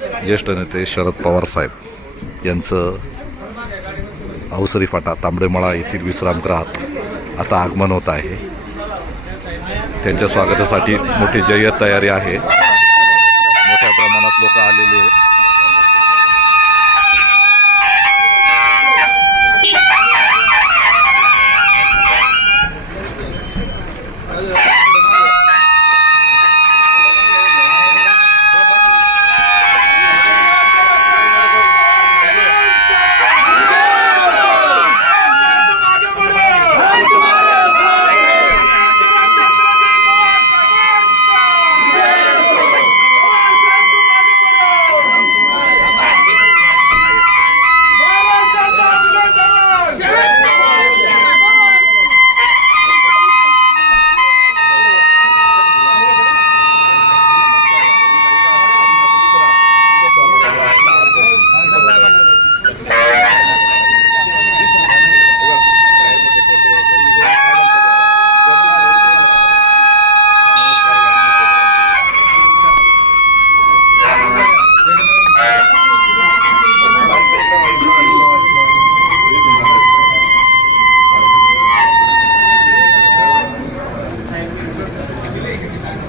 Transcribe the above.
ज्येष्ठ नेते शरद पवार साहेब यांचं अवसरी फाटा तांबडेमळा येथील विश्रामगृहात आता आगमन होत आहे. त्यांच्या स्वागतासाठी मोठी जय्यत तयारी आहे. मोठ्या प्रमाणात लोक आलेले आहेत.